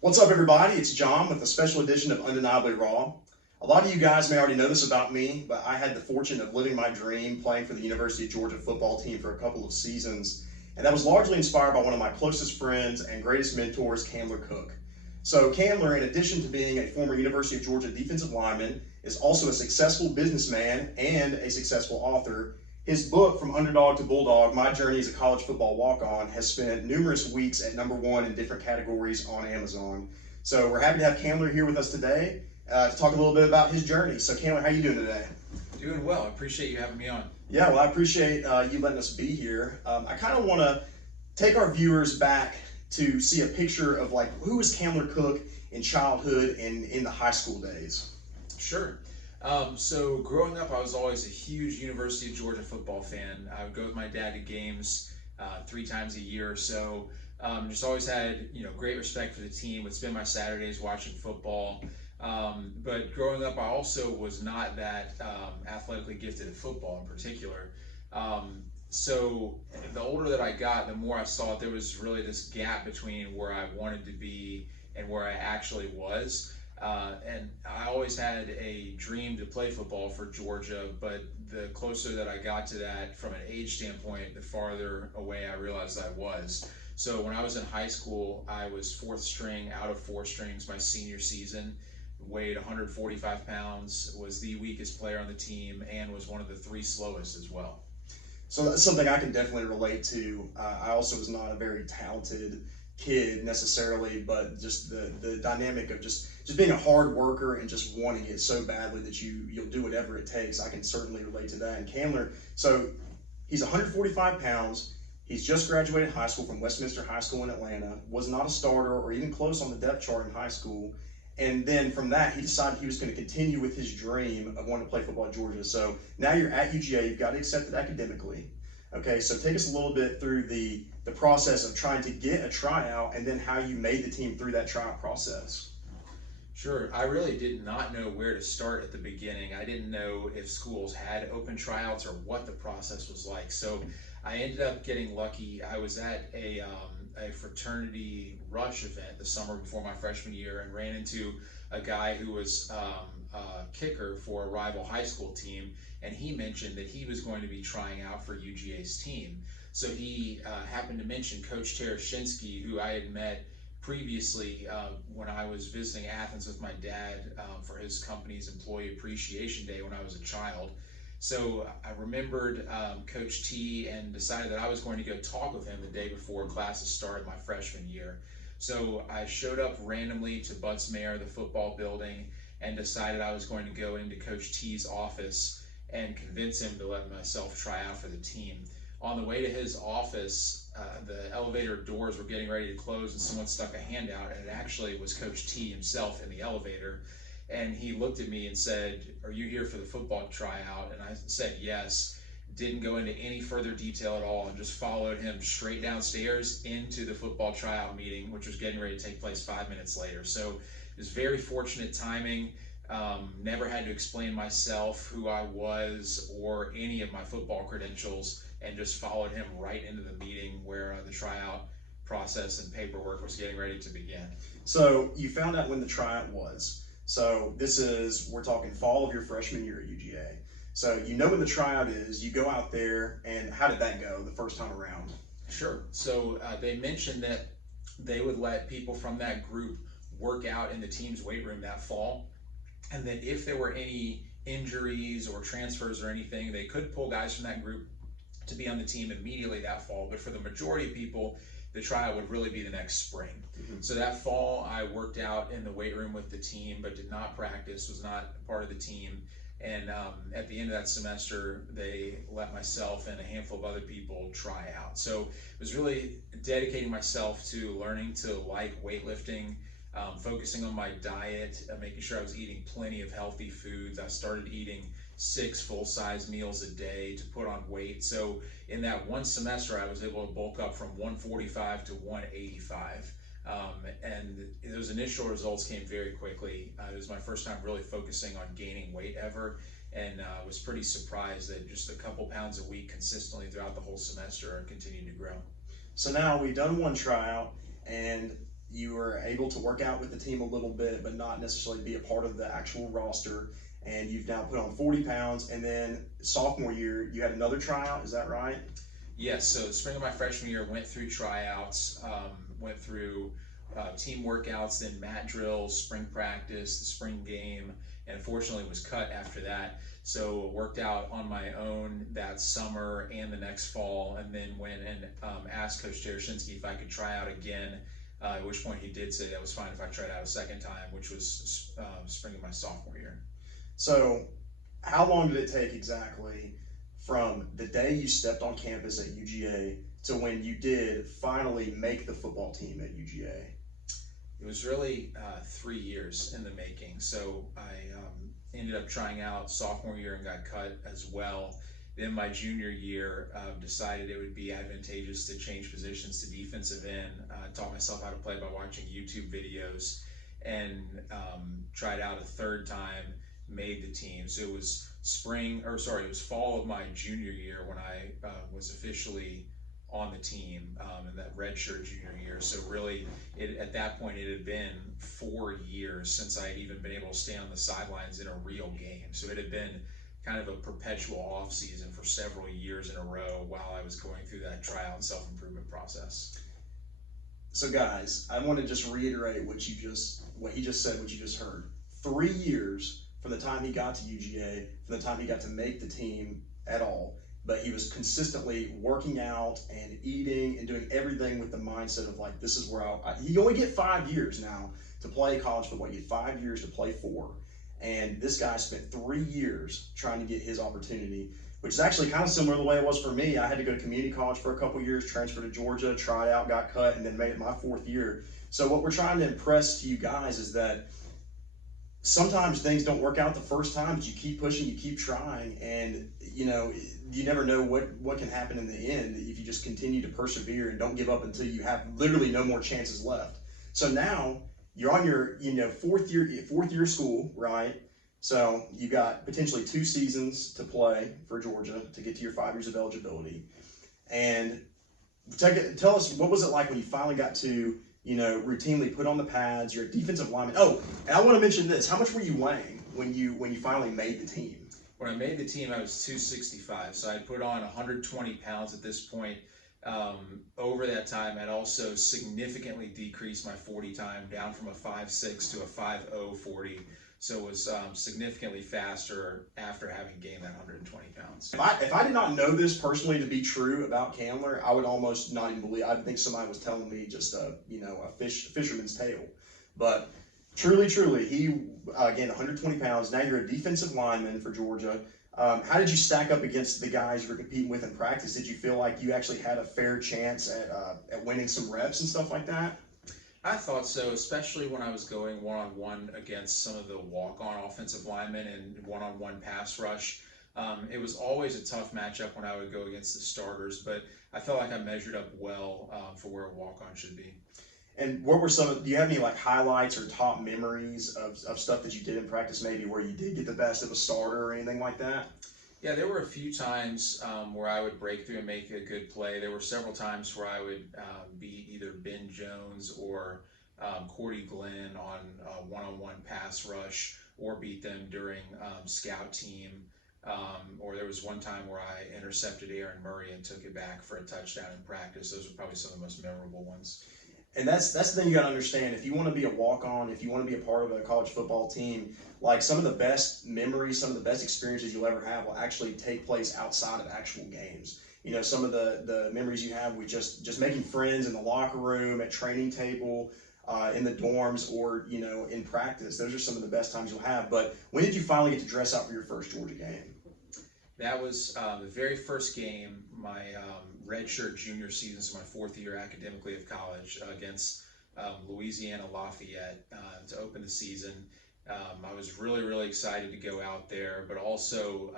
What's up, everybody? It's John with a special edition of Undeniably Raw. A lot of you guys may already know this about me, but I had the fortune of living my dream playing for the University of Georgia football team for a couple of seasons, and that was largely inspired by one of my closest friends and greatest mentors, Candler Cook. So Candler, in addition to being a former University of Georgia defensive lineman, is also a successful businessman and a successful author. His book, From Underdog to Bulldog, My Journey as a College Football Walk-On, has spent numerous weeks at #1 in different categories on Amazon. So we're happy to have Candler here with us today to talk a little bit about his journey. So Candler, how are you doing today? Doing well. I appreciate you having me on. Yeah, well, I appreciate you letting us be here. I kind of want to take our viewers back to see a picture of like who was Candler Cook in childhood and in the high school days. Sure. So growing up, I was always a huge University of Georgia football fan. I would go with my dad to games 3 times a year or so. Just always had great respect for the team. Would spend my Saturdays watching football. But growing up, I also was not that athletically gifted at football in particular. So the older that I got, the more I saw that there was really this gap between where I wanted to be and where I actually was. And I always had a dream to play football for Georgia, but the closer that I got to that from an age standpoint, the farther away I realized I was. So when I was in high school, I was 4th string out of 4 strings my senior season, weighed 145 pounds, was the weakest player on the team, and was one of the 3 slowest as well. So that's something I can definitely relate to. I also was not a very talented kid necessarily, but just the dynamic of just being a hard worker and just wanting it so badly that you'll do whatever it takes. I can certainly relate to that. And Candler, so he's 145 pounds. He's just graduated high school from Westminster High School in Atlanta, was not a starter or even close on the depth chart in high school. And then from that, he decided he was going to continue with his dream of wanting to play football at Georgia. So now you're at UGA, you've got to accept it academically. Okay, so take us a little bit through the process of trying to get a tryout and then how you made the team through that tryout process. Sure. I really did not know where to start at the beginning. I didn't know if schools had open tryouts or what the process was like. So I ended up getting lucky. I was at a fraternity rush event the summer before my freshman year and ran into a guy who was a kicker for a rival high school team, and he mentioned that he was going to be trying out for UGA's team. So he happened to mention Coach Tereshinsky, who I had met previously when I was visiting Athens with my dad for his company's Employee Appreciation Day when I was a child. So I remembered Coach T and decided that I was going to go talk with him the day before classes started my freshman year. So I showed up randomly to Butts Mayer, the football building, and decided I was going to go into Coach T's office and convince him to let myself try out for the team. On the way to his office, the elevator doors were getting ready to close and someone stuck a hand out, and it actually was Coach T himself in the elevator. And he looked at me and said, "Are you here for the football tryout?" And I said yes. Didn't go into any further detail at all and just followed him straight downstairs into the football tryout meeting, which was getting ready to take place 5 minutes later. So it was very fortunate timing. Never had to explain myself, who I was, or any of my football credentials, and just followed him right into the meeting where the tryout process and paperwork was getting ready to begin. So you found out when the tryout was. So we're talking fall of your freshman year at UGA. So you know when the tryout is, you go out there, and how did that go the first time around? Sure. So they mentioned that they would let people from that group work out in the team's weight room that fall, and that if there were any injuries or transfers or anything, they could pull guys from that group to be on the team immediately that fall. But for the majority of people, the tryout would really be the next spring. Mm-hmm. So that fall, I worked out in the weight room with the team, but did not practice, was not part of the team. And at the end of that semester, they let myself and a handful of other people try out. So it was really dedicating myself to learning to like weightlifting, focusing on my diet, making sure I was eating plenty of healthy foods. I started eating 6 full-size meals a day to put on weight. So in that one semester, I was able to bulk up from 145 to 185. And those initial results came very quickly. It was my first time really focusing on gaining weight ever, and was pretty surprised that just a couple pounds a week consistently throughout the whole semester and continued to grow. So now we've done one tryout, and you were able to work out with the team a little bit, but not necessarily be a part of the actual roster. And you've now put on 40 pounds. And then sophomore year, you had another tryout. Is that right? Yes. So the spring of my freshman year, went through tryouts, went through team workouts, then mat drills, spring practice, the spring game, and fortunately was cut after that. So worked out on my own that summer and the next fall, and then went and asked Coach Tereshinski if I could try out again, at which point he did say that was fine if I tried out a second time, which was spring of my sophomore year. So how long did it take exactly from the day you stepped on campus at UGA to when you did finally make the football team at UGA? It was really 3 years in the making. So I ended up trying out sophomore year and got cut as well. Then my junior year, decided it would be advantageous to change positions to defensive end. Taught myself how to play by watching YouTube videos, and tried out a third time, made the team. So it was it was fall of my junior year when I was officially on the team, in that redshirt junior year. So really, at that point, it had been 4 years since I had even been able to stay on the sidelines in a real game. So it had been kind of a perpetual off season for several years in a row while I was going through that trial and self-improvement process. So guys, I want to just reiterate what he just said, what you just heard. 3 years from the time he got to UGA, from the time he got to make the team at all, but he was consistently working out and eating and doing everything with the mindset of like, this is where you only get 5 years now to play college football. You get 5 years to play 4. And this guy spent 3 years trying to get his opportunity, which is actually kind of similar to the way it was for me. I had to go to community college for a couple years, transfer to Georgia, tried out, got cut, and then made it my 4th year. So what we're trying to impress to you guys is that sometimes things don't work out the first time, but you keep pushing, you keep trying, and you never know what can happen in the end if you just continue to persevere and don't give up until you have literally no more chances left. So now you're on your 4th year of school, right? So you got potentially 2 seasons to play for Georgia to get to your 5 years of eligibility. And tell us, what was it like when you finally got to routinely put on the pads? You're a defensive lineman. Oh, and I want to mention this: how much were you weighing when you finally made the team? When I made the team, I was 265, so I put on 120 pounds at this point. Over that time, I'd also significantly decreased my 40 time, down from a 5.6 to a 5.0 40. So it was significantly faster after having gained that 120 pounds. If I did not know this personally to be true about Candler, I would almost not even believe. I'd think somebody was telling me just a fisherman's tale. But truly, he again 120 pounds. Now you're a defensive lineman for Georgia. How did you stack up against the guys you were competing with in practice? Did you feel like you actually had a fair chance at winning some reps and stuff like that? I thought so, especially when I was going one-on-one against some of the walk-on offensive linemen and one-on-one pass rush. It was always a tough matchup when I would go against the starters, but I felt like I measured up well for where a walk-on should be. And what were do you have any like highlights or top memories of stuff that you did in practice, maybe where you did get the best of a starter or anything like that? Yeah, there were a few times where I would break through and make a good play. There were several times where I would beat either Ben Jones or Cordy Glenn on a one-on-one pass rush, or beat them during scout team. Or there was one time where I intercepted Aaron Murray and took it back for a touchdown in practice. Those are probably some of the most memorable ones. And that's the thing you got to understand. If you want to be a walk-on, if you want to be a part of a college football team, like some of the best memories, some of the best experiences you'll ever have will actually take place outside of actual games. Some of the memories you have with just making friends in the locker room, at training table, in the dorms, or in practice. Those are some of the best times you'll have. But when did you finally get to dress out for your first Georgia game? That was the very first game, my redshirt junior season, so my 4th year academically of college, against Louisiana Lafayette to open the season. I was really excited to go out there, but also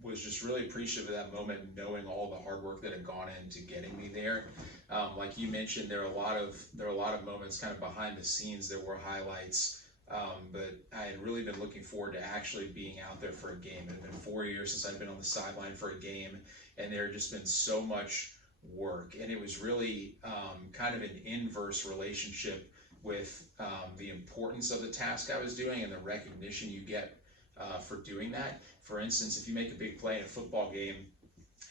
was just really appreciative of that moment, knowing all the hard work that had gone into getting me there. Like you mentioned, there are a lot of moments kind of behind the scenes. There were highlights. But I had really been looking forward to actually being out there for a game. It had been 4 years since I'd been on the sideline for a game, and there had just been so much work. And it was really kind of an inverse relationship with the importance of the task I was doing and the recognition you get for doing that. For instance, if you make a big play in a football game,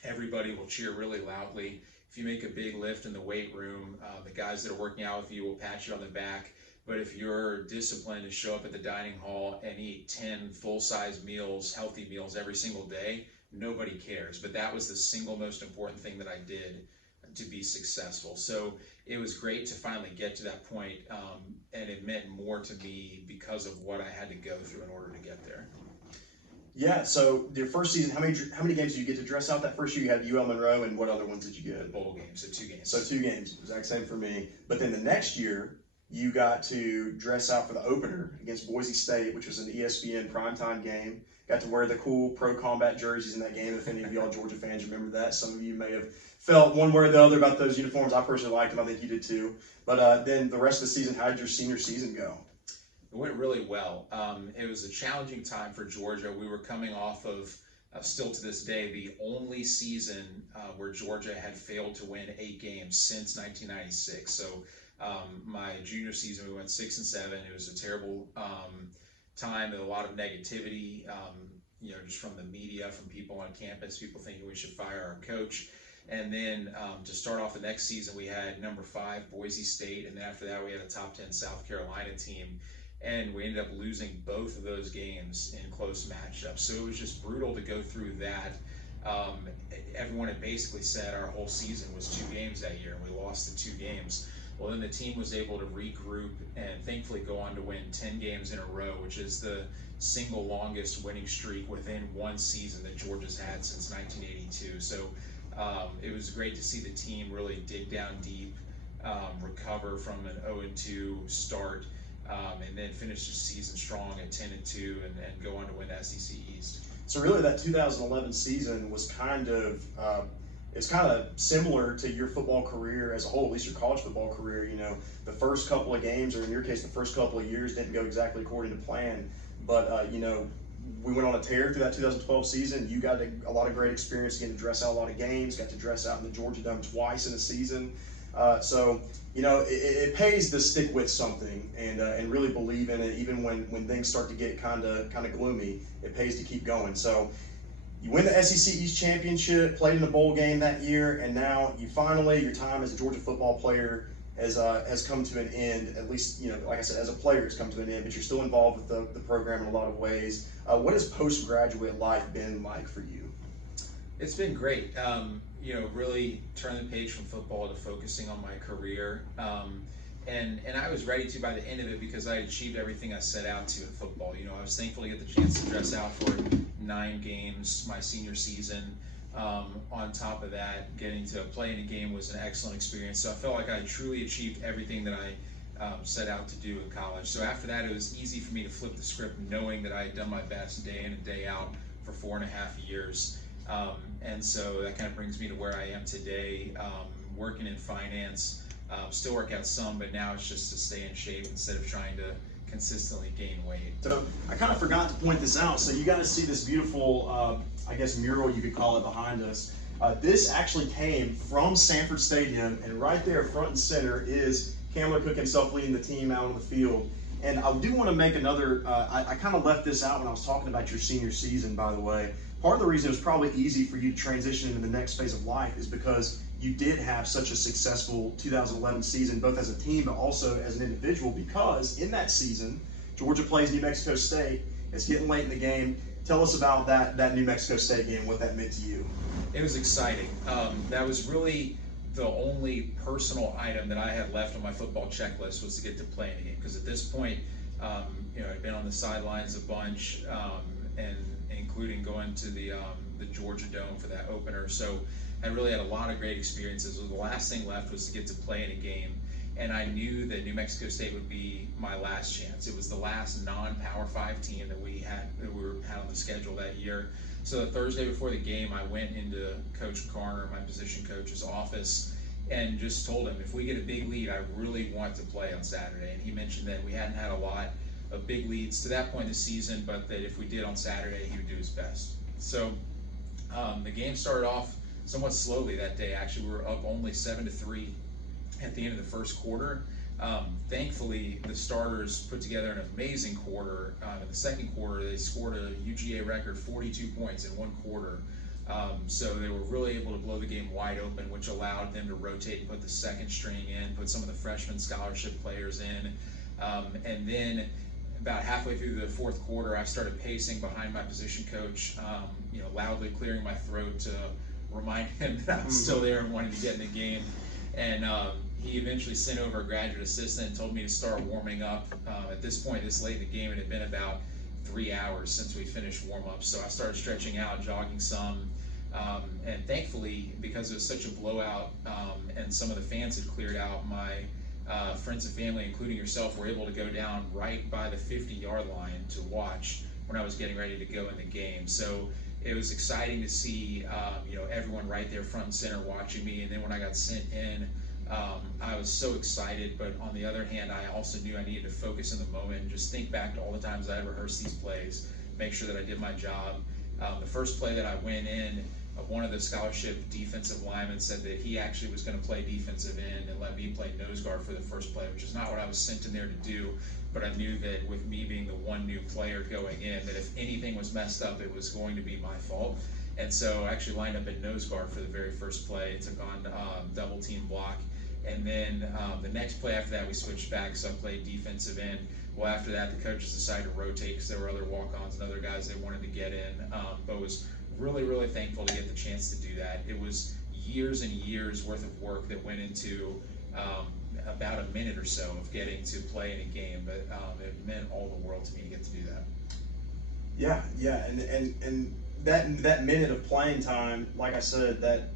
everybody will cheer really loudly. If you make a big lift in the weight room, the guys that are working out with you will pat you on the back. But if you're disciplined to show up at the dining hall and eat 10 full-size meals, healthy meals every single day, nobody cares. But that was the single most important thing that I did to be successful. So it was great to finally get to that point, and it meant more to me because of what I had to go through in order to get there. Yeah, so your first season, how many games did you get to dress out that first year? You had UL Monroe, and what other ones did you The get? bowl games, so 2 games. So 2 games, exact same for me. But then the next year, you got to dress out for the opener against Boise State, which was an ESPN primetime game. Got to wear the cool pro combat jerseys in that game. If any of y'all Georgia fans remember that, some of you may have felt one way or the other about those uniforms. I personally liked them. I think you did too. But then the rest of the season, how did your senior season go? It went really well. It was a challenging time for Georgia. We were coming off of, still to this day, the only season where Georgia had failed to win 8 games since 1996. So my junior season, we went 6-7. It was a terrible time and a lot of negativity, just from the media, from people on campus, people thinking we should fire our coach. And then to start off the next season, we had number 5 Boise State, and then after that we had a top 10 South Carolina team. And we ended up losing both of those games in close matchups. So it was just brutal to go through that. Everyone had basically said our whole season was 2 games that year, and we lost the 2 games. Well, then the team was able to regroup and thankfully go on to win 10 games in a row, which is the single longest winning streak within one season that Georgia's had since 1982. So it was great to see the team really dig down deep, recover from an 0-2 start, and then finish the season strong at 10-2 and go on to win the SEC East. So really, that 2011 season was kind of similar to your football career as a whole, at least your college football career. The first couple of games, or in your case, the first couple of years, didn't go exactly according to plan. But we went on a tear through that 2012 season. You got a lot of great experience getting to dress out a lot of games. Got to dress out in the Georgia Dome twice in a season. So it pays to stick with something and really believe in it, even when things start to get kind of gloomy. It pays to keep going. So you win the SEC East Championship, played in the bowl game that year, and now you finally, your time as a Georgia football player has come to an end. At least, like I said, as a player, it's come to an end. But you're still involved with the program in a lot of ways. What has postgraduate life been like for you? It's been great. Really turn the page from football to focusing on my career. And I was ready to by the end of it because I achieved everything I set out to in football. I was thankful to get the chance to dress out for 9 games my senior season. On top of that, getting to play in a game was an excellent experience. So I felt like I truly achieved everything that I set out to do in college. So after that, it was easy for me to flip the script knowing that I had done my best day in and day out for 4.5 years. And so that kind of brings me to where I am today, working in finance. Still work out some, but now it's just to stay in shape instead of trying to consistently gain weight. So I kind of forgot to point this out. So you got to see this beautiful, mural, you could call it, behind us. This actually came from Sanford Stadium, and right there, front and center, is Cameron Cook himself leading the team out on the field. And I do want to make another, I kind of left this out when I was talking about your senior season, by the way. Part of the reason it was probably easy for you to transition into the next phase of life is because you did have such a successful 2011 season, both as a team but also as an individual, because in that season, Georgia plays New Mexico State. It's getting late in the game. Tell us about that New Mexico State game, what that meant to you. It was exciting. That was really the only personal item that I had left on my football checklist was to get to play in a game. Because at this point, I'd been on the sidelines a bunch, and including going to the Georgia Dome for that opener. So I really had a lot of great experiences. So the last thing left was to get to play in a game. And I knew that New Mexico State would be my last chance. It was the last non-Power 5 team that we had on the schedule that year. So the Thursday before the game, I went into Coach Garner, my position coach's office, and just told him, if we get a big lead, I really want to play on Saturday. And he mentioned that we hadn't had a lot of big leads to that point in the season, but that if we did on Saturday, he would do his best. So the game started off somewhat slowly that day. Actually, we were up only 7-3 at the end of the first quarter. Thankfully, the starters put together an amazing quarter. In the second quarter, they scored a UGA record 42 points in one quarter. So they were really able to blow the game wide open, which allowed them to rotate and put the second string in, put some of the freshman scholarship players in. And then about halfway through the fourth quarter, I started pacing behind my position coach, loudly clearing my throat to remind him that I was still there and wanted to get in the game. And he eventually sent over a graduate assistant and told me to start warming up. At this point, this late in the game, it had been about 3 hours since we finished warm-up. So I started stretching out, jogging some. And thankfully, because it was such a blowout and some of the fans had cleared out, my friends and family, including yourself, were able to go down right by the 50-yard line to watch when I was getting ready to go in the game. So it was exciting to see everyone right there front and center watching me. And then when I got sent in, I was so excited. But on the other hand, I also knew I needed to focus in the moment and just think back to all the times I had rehearsed these plays, make sure that I did my job. The first play that I went in, one of the scholarship defensive linemen said that he actually was going to play defensive end and let me play nose guard for the first play, which is not what I was sent in there to do. But I knew that with me being the one new player going in, that if anything was messed up, it was going to be my fault. And so I actually lined up at nose guard for the very first play, took on double team block. And then the next play after that, we switched back, so I played defensive end. Well, after that, the coaches decided to rotate because there were other walk-ons and other guys they wanted to get in. But was really, really thankful to get the chance to do that. It was years and years worth of work that went into about a minute or so of getting to play in a game, but it meant all the world to me to get to do that. Yeah, and that minute of playing time, like I said, that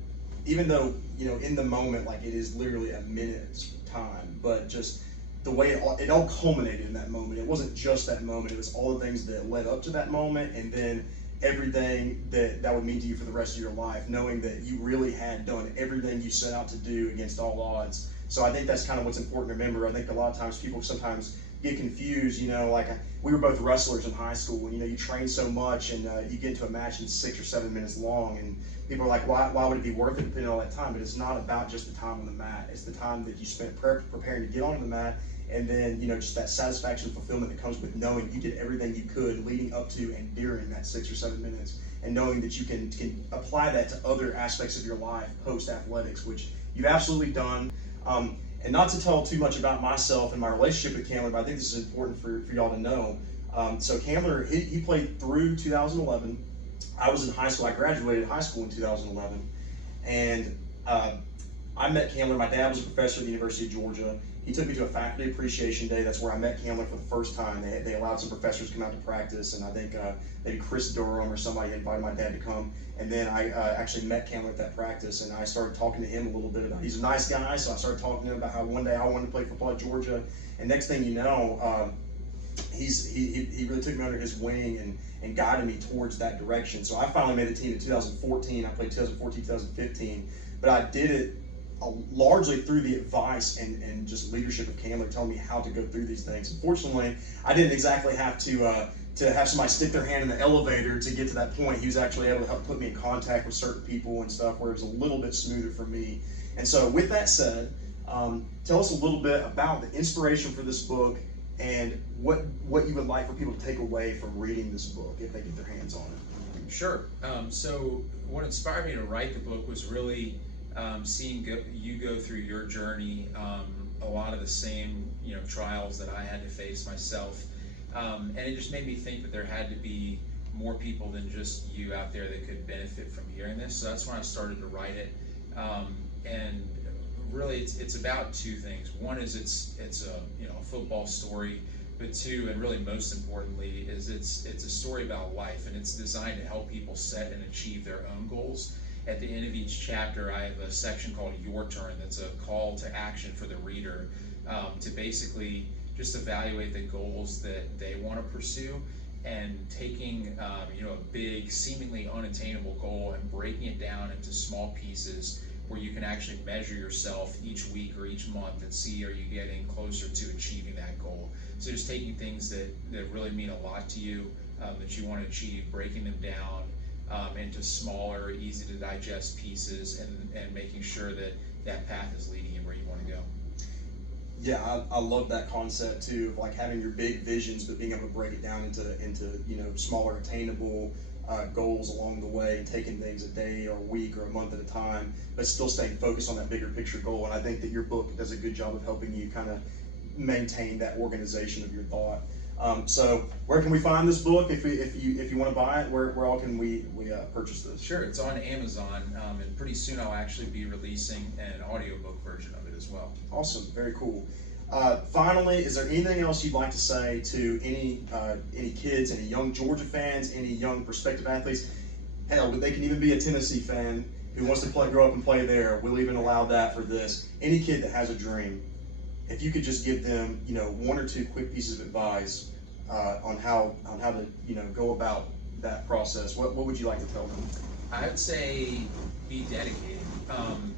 even though in the moment, like it is literally a minute's time, but just the way it all culminated in that moment. It wasn't just that moment; it was all the things that led up to that moment, and then everything that would mean to you for the rest of your life, knowing that you really had done everything you set out to do against all odds. So I think that's kind of what's important to remember. I think a lot of times people sometimes get confused, like we were both wrestlers in high school, and you train so much, and you get into a match and it's 6 or 7 minutes long, and people are like, why would it be worth it to put in all that time? But it's not about just the time on the mat. It's the time that you spent preparing to get onto the mat, and then just that satisfaction, fulfillment that comes with knowing you did everything you could leading up to and during that 6 or 7 minutes, and knowing that you can apply that to other aspects of your life post athletics, which you've absolutely done. And not to tell too much about myself and my relationship with Candler, but I think this is important for y'all to know. So Candler, he played through 2011. I was in high school. I graduated high school in 2011. And I met Candler. My dad was a professor at the University of Georgia. He took me to a faculty appreciation day. That's where I met Candler for the first time. They allowed some professors to come out to practice, and I think maybe Chris Durham or somebody invited my dad to come. And then I actually met Candler at that practice, and I started talking to him a little bit about. He's a nice guy, so I started talking to him about how one day I wanted to play football at Georgia. And next thing you know, he really took me under his wing and guided me towards that direction. So I finally made the team in 2014. I played 2014, 2015, but I did it largely through the advice and just leadership of Candler telling me how to go through these things. Unfortunately, I didn't exactly have to have somebody stick their hand in the elevator to get to that point. He was actually able to help put me in contact with certain people and stuff where it was a little bit smoother for me. And so with that said, tell us a little bit about the inspiration for this book and what you would like for people to take away from reading this book if they get their hands on it. Sure. So what inspired me to write the book was really seeing you go through your journey, a lot of the same trials that I had to face myself, and it just made me think that there had to be more people than just you out there that could benefit from hearing this. So that's when I started to write it, and really it's about two things. One is it's a football story, but two, and really most importantly, is it's a story about life, and it's designed to help people set and achieve their own goals. At the end of each chapter, I have a section called Your Turn that's a call to action for the reader to basically just evaluate the goals that they want to pursue, and taking a big, seemingly unattainable goal and breaking it down into small pieces where you can actually measure yourself each week or each month and see, are you getting closer to achieving that goal. So just taking things that really mean a lot to you, that you want to achieve, breaking them down into smaller, easy to digest pieces, and making sure that path is leading you where you want to go. Yeah, I love that concept too, of like having your big visions, but being able to break it down into smaller attainable goals along the way, taking things a day or a week or a month at a time, but still staying focused on that bigger picture goal. And I think that your book does a good job of helping you kind of maintain that organization of your thought. So where can we find this book if you want to buy it? Where all can we purchase this? Sure, it's on Amazon, and pretty soon I'll actually be releasing an audiobook version of it as well. Awesome, very cool. Finally, is there anything else you'd like to say to any kids, any young Georgia fans, any young prospective athletes? Hell, they can even be a Tennessee fan who wants to grow up and play there. We'll even allow that for this. Any kid that has a dream, if you could just give them, one or two quick pieces of advice on how to, go about that process, what would you like to tell them? I would say be dedicated.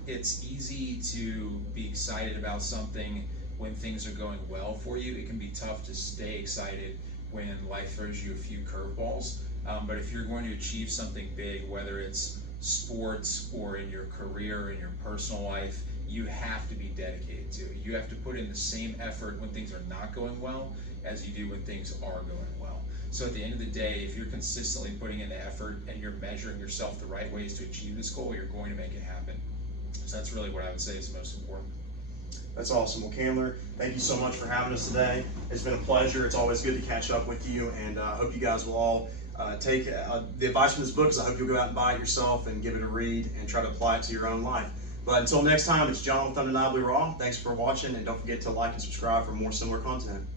It's easy to be excited about something when things are going well for you. It can be tough to stay excited when life throws you a few curveballs. But if you're going to achieve something big, whether it's sports or in your career or in your personal life, you have to be dedicated to it. You have to put in the same effort when things are not going well as you do when things are going well. So at the end of the day, if you're consistently putting in the effort and you're measuring yourself the right ways to achieve this goal, you're going to make it happen. So that's really what I would say is most important. That's awesome. Well, Candler, thank you so much for having us today. It's been a pleasure. It's always good to catch up with you, and I hope you guys will all take the advice from this book. I hope you'll go out and buy it yourself and give it a read and try to apply it to your own life. But until next time, it's John with Undeniably Raw. Thanks for watching, and don't forget to like and subscribe for more similar content.